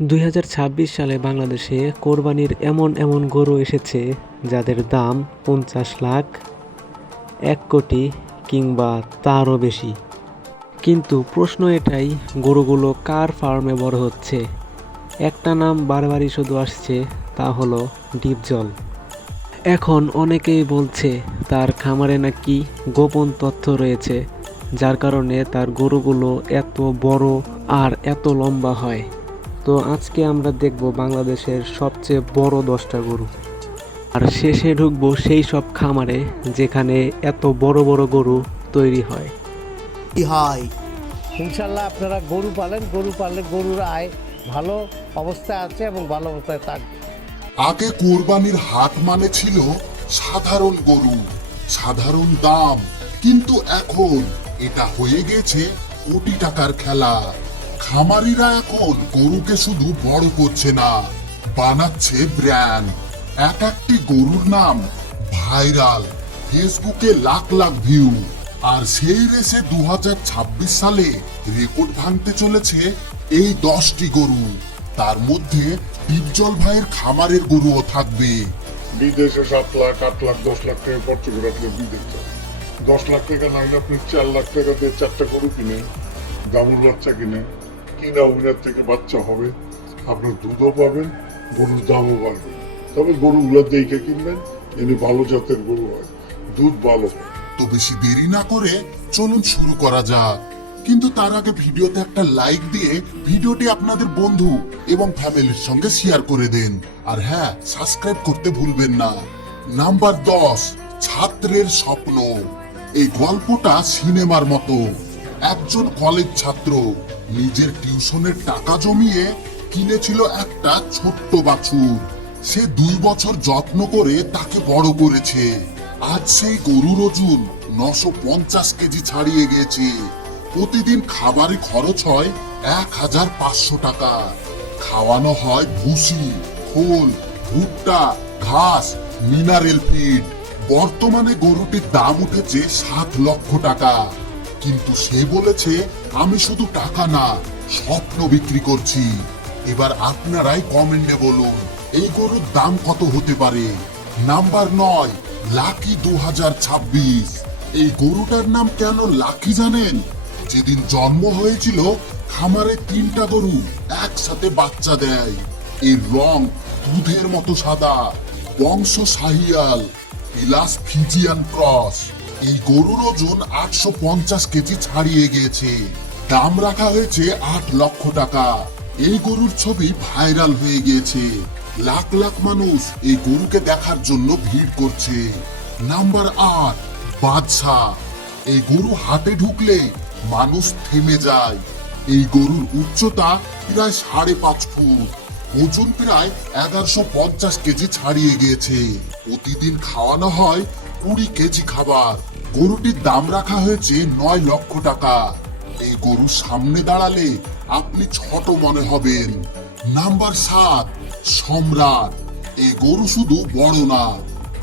2026 সালে বাংলাদেশে কোরবানির এমন এমন গরু এসেছে যাদের দাম 50 লাখ, 1 কোটি কিংবা তারও বেশি। কিন্তু প্রশ্ন এটাই, গরুগুলো কার ফার্মে বড় হচ্ছে? একটা নাম বারবারই শুধু আসছে, তা হলো ডিপজল। এখন অনেকেই বলছে তার খামারে নাকি গোপন তথ্য রয়েছে, যার কারণে তার গরুগুলো এত বড় আর এত লম্বা হয়। তো আজকে আমরা দেখব বাংলাদেশের সবচেয়ে বড় 10টা গরু, আর শেষে ঢুকবো সেই সব খামারে যেখানে এত বড় বড় গরু তৈরি হয়। হাই ইনশাল্লাহ আপনারা গরু পালেন, গরু পাললে গরুর আয় ভালো অবস্থায় আছে এবং ভালো অবস্থায় থাকবে। আগে কোরবানির হাট মানে ছিল সাধারণ গরু, সাধারণ দাম, কিন্তু এখন এটা হয়ে গেছে কোটি টাকার খেলা। খামারিরা এখন গরুকে শুধু বড় করছে না, বানাচ্ছে ব্র্যান্ড। এক একটি গরুর নাম ভাইরাল, ফেসবুকে লাখ লাখ ভিউ। আর সেই রেসে 2026 সালে রেকর্ড ভাঙতে চলেছে এই 10টি গরু। তার মধ্যে ডিপজল ভাইয়ের খামারের গরুও থাকবে। বিদেশে 7 লাখ 8 লাখ 10 লাখ টাকা খরচ করে আপনি বিদেশ যান। 10 লাখ টাকা না হলে আপনি 4 লাখ টাকা দিয়ে 4টা গরু কিনেন, গামুর বাচ্চা কিনেন, কিনা উইনার থেকে বাচ্চা হবে, আপনার দুধও পাবেন, গরুর দামও বাড়বে। তবে গরুগুলো দেখে কিনবেন, যদি ভালো জাতের গরু হয়, দুধ ভালো হয়। তো বেশি দেরি না করে চলুন শুরু করা যাক। কিন্তু তার আগে ভিডিওতে একটা লাইক দিয়ে ভিডিওটি আপনাদের বন্ধু এবং ফ্যামিলির সঙ্গে শেয়ার করে দেন। আর হ্যাঁ, সাবস্ক্রাইব করতে ভুলবেন না। নাম্বার 10, ছাত্রের স্বপ্ন। এই গল্পটা সিনেমার মতো। একজন কলেজ ছাত্র নিজের টিউশনের টাকা জমিয়ে কিনেছিল একটা ছোট্ট বাছুর। সে 2 বছর যত্ন করে তাকে বড় করেছে। আজ সেই গরুর ওজন 950 কেজি ছাড়িয়ে গেছে। প্রতিদিন খাবারে খরচ হয় 1500 টাকা। খাওয়ানো হয় ভুসি, খোল, ভুট্টা, ঘাস, মিনারেল ফিড। বর্তমানে গরুটির দাম উঠেছে 7 লক্ষ টাকা। কিন্তু সে বলেছে, আমি শুধু টাকা না, স্বপ্ন বিক্রি করছি। এবার আপনারাই কমেন্টে বলুন এই গরুর দাম কত হতে পারে। Number 9, lucky 2026। এই গরুটার নাম কেন লাকি জানেন? যেদিন জন্ম হয়েছিল খামারে 3টা গরু একসাথে বাচ্চা দেয়। এর রং দুধের মতো সাদা, বংশ শাহিয়াল, বিলাস ফিজিয়ান ক্রস। এই গরুর ওজন 850 কেজি ছাড়িয়ে গিয়েছে। দাম রাখা হয়েছে 8 লক্ষ টাকা। এই গরুর ছবি ভাইরাল হয়ে গিয়েছে। লাখ লাখ মানুষ এই গরুকে দেখার জন্য ভিড় করছে। নাম্বার 8, বাদশাহ। এই গরু হাটে ঢুকলে মানুষ থেমে যায়। এই গরুর উচ্চতা প্রায় 5.5 ফুট, ওজন প্রায় 1150 কেজি ছাড়িয়ে গিয়েছে। প্রতিদিন খাওয়ানো হয় 20 কেজি খাবার। গরুটির দাম রাখা হয়েছে 9 লক্ষ টাকা। এই গরুর সামনে দাঁড়ালে আপনি ছোট মনে হবেন। নাম্বার 7, সম্রাট। এই গরু শুধু বড় না,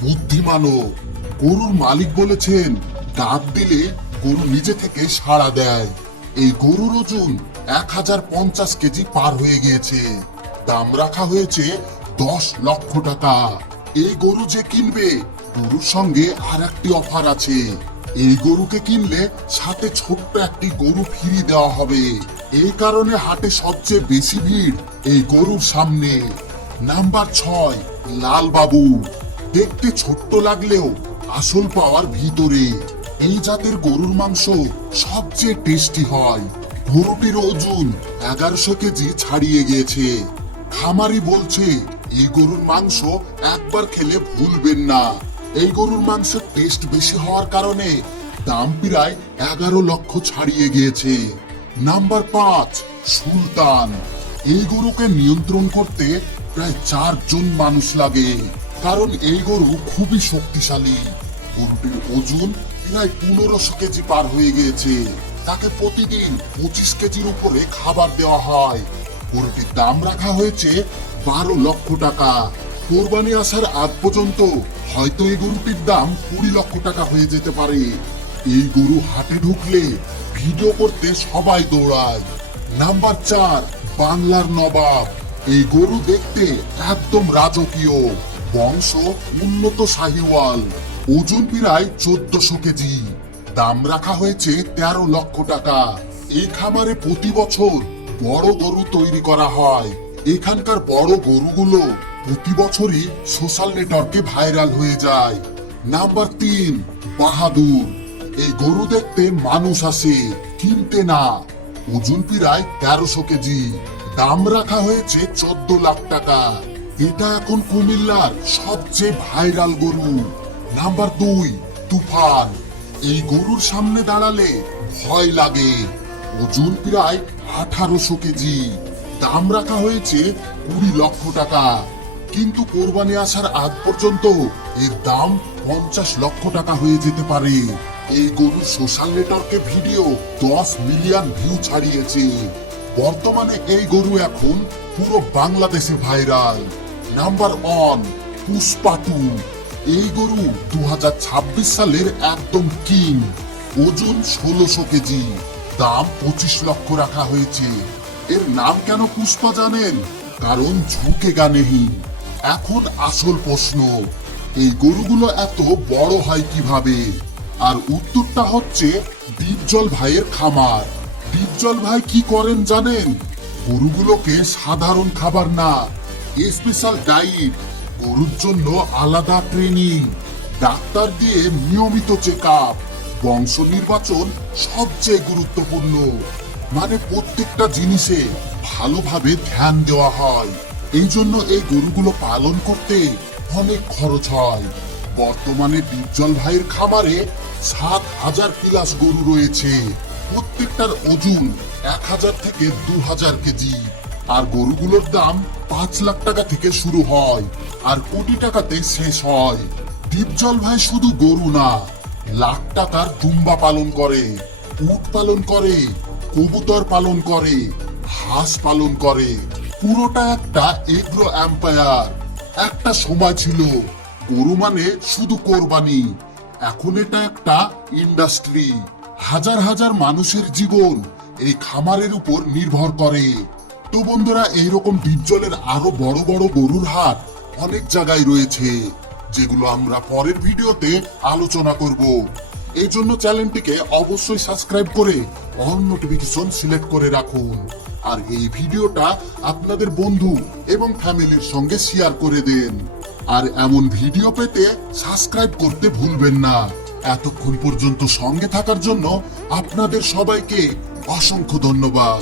বুদ্ধিমানও। গরুর মালিক বলেছেন, ডাক দিলে গরু নিজে থেকে সাড়া দেয়। এই গরুর ওজন 1050 কেজি পার হয়ে গিয়েছে। দাম রাখা হয়েছে 10 লক্ষ টাকা। এই গরু যে কিনবে, গরুর সঙ্গে আর একটি অফার আছে। এই গরুকে কিনলে সাথে ছোট্ট একটি গরু ফ্রি দেওয়া হবে। এই কারণে হাটে সবচেয়ে বেশি ভিড় এই গরুর সামনে। নাম্বার 6, লাল বাবু। দেখতে ছোট্ট লাগলেও আসল পাওয়ার ভিতরে। এই জাতের গরুর মাংস সবচেয়ে টেস্টি হয়। গরুটির ওজন 1100 কেজি ছাড়িয়ে গিয়েছে। খামারি বলছে, এই গরুর মাংস একবার খেলে ভুলবেন না। এই গরুর মাংসের টেস্ট বেশি হওয়ার কারণে দাম প্রায় 11 লক্ষ ছাড়িয়ে গিয়েছে। নাম্বার 5, সুলতান। এই গরুকে নিয়ন্ত্রণ করতে প্রায় 4 জন মানুষ লাগে, কারণ এই গরু খুবই শক্তিশালী। গরুটির ওজন প্রায় 1500 কেজি পার হয়ে গিয়েছে। তাকে প্রতিদিন 25 কেজির উপরে খাবার দেওয়া হয়। গরুটির দাম রাখা হয়েছে 12 লক্ষ টাকা। কোরবানি আসার আগ পর্যন্ত হয়তো এই গরুটির দাম 20 লক্ষ টাকা হয়ে যেতে পারে। এই গরু হাটে ঢুকলে ভিডিও করতে সবাই দৌড়ায়। নাম্বার 4, বাংলার নবাব। এই গরু দেখতে একদম রাজকীয়, বংশ উন্নত শাহিওয়াল, ওজন প্রায় 1400 কেজি। দাম রাখা হয়েছে 13 লক্ষ টাকা। এই খামারে প্রতি বছর বড় গরু তৈরি করা হয়। এখানকার বড় গরুগুলো প্রতি বছরই সোশ্যাল নেটওয়ার্কে ভাইরাল হয়ে যায়। নাম্বার 3, বাহাদুর। এই গরু দেখতে মানুষ আসে, কিনতে না। ওজন প্রায় 1300 কেজি। দাম রাখা হয়েছে 14 লাখ টাকা। এটা এখন কুমিল্লার সবচেয়ে ভাইরাল গরু। নাম্বার 2, তুফান। এই গরুর সামনে দাঁড়ালে ভয় লাগে। ওজন প্রায় 1800 কেজি। দাম রাখা হয়েছে 20 লক্ষ টাকা। কিন্তু কোরবানি আসার আগ পর্যন্ত এর দাম 50 লক্ষ টাকা হয়ে যেতে পারে। এই গরুর সোশ্যাল নেটওয়ার্কে ভিডিও 10 মিলিয়ন ভিউ ছাড়িয়েছে। বর্তমানে এই গরু এখন পুরো বাংলাদেশে ভাইরাল। নাম্বার 1, পুষ্পা 2। এই গরু 2026 সালের একদম কিং। ওজন 1600 কেজি। দাম 25 লক্ষ রাখা হয়েছে। এর নাম কেন পুষ্পা জানেন? কারণ ঝুঁকে গা নেহি। এখন আসল প্রশ্ন, এই গরুগুলো এত বড় হয় কিভাবে? আর উত্তরটা হচ্ছে ডিপজল ভাইয়ের খামার। ডিপজল ভাই কি করেন জানেন? গরুগুলোকে সাধারণ খাবার না, স্পেশাল ডায়েট, গরুর জন্য আলাদা ট্রেনিং, ডাক্তার দিয়ে নিয়মিত চেক আপ, বংশ নির্বাচন সবচেয়ে গুরুত্বপূর্ণ। মানে প্রত্যেকটা জিনিসে ভালোভাবে ধ্যান দেওয়া হয়। এই জন্য এই গরুগুলো পালন করতে অনেক খরচ হয়। বর্তমানে ডিপজল ভাইয়ের খামারে 7000 প্লাস গরু রয়েছে। প্রত্যেকটার ওজন 1000 থেকে 2000 কেজি। আর গরুগুলোর দাম 5 লাখ টাকা থেকে শুরু হয় আর কোটি টাকাতে শেষ হয়। ডিপজল ভাই শুধু গরু না, লাখ টাকার দুম্বা পালন করে, উট পালন করে, কবুতর পালন করে, হাঁস পালন করে। পুরোটা একটা এগ্রো এম্পায়ার। একটা সময় ছিল গরু মানে শুধু কোরবানি, এখন এটা একটা ইন্ডাস্ট্রি। হাজার হাজার মানুষের জীবন এই খামারের উপর নির্ভর করে। তো বন্ধুরা, এইরকম ডিপজলের আরো বড় বড় গরুর হাট অনেক জায়গায় রয়েছে, যেগুলো আমরা পরের ভিডিওতে আলোচনা করব। এই জন্য চ্যানেলটিকে অবশ্যই সাবস্ক্রাইব করে অল নোটিফিকেশন সিলেক্ট করে রাখুন। আর এই ভিডিওটা আপনাদের বন্ধু এবং ফ্যামিলির সঙ্গে শেয়ার করে দেন। আর এমন ভিডিও পেতে সাবস্ক্রাইব করতে ভুলবেন না। এতক্ষণ পর্যন্ত সঙ্গে থাকার জন্য আপনাদের সবাইকে অসংখ্য ধন্যবাদ।